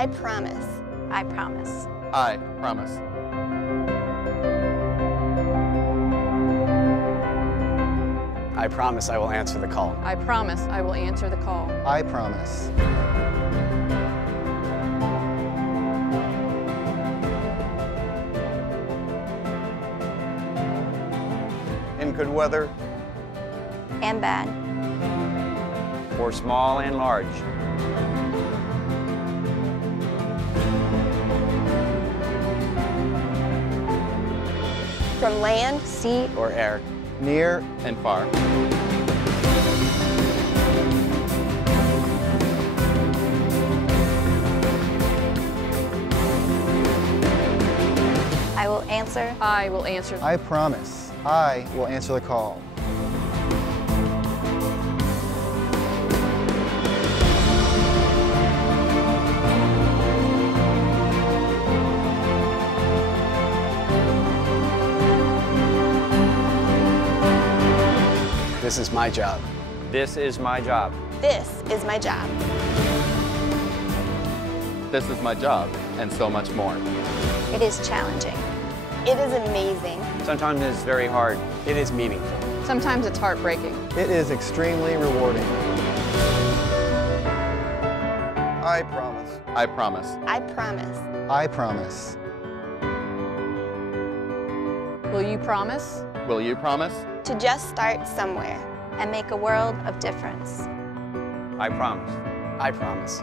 I promise. I promise. I promise. I promise I will answer the call. I promise I will answer the call. I promise. In good weather And bad. For small and large. From land, Sea Or air. Near and far. I will answer. I will answer. I promise. I will answer the call. This is my job. This is my job. this is my job. This is my job, and so much more. It is challenging. It is amazing. Sometimes it's very hard. It is meaningful. Sometimes it's heartbreaking. It is extremely rewarding. I promise. I promise. I promise. I promise. Will you promise? Will you promise? To just start somewhere. And make a world of difference. I promise. I promise.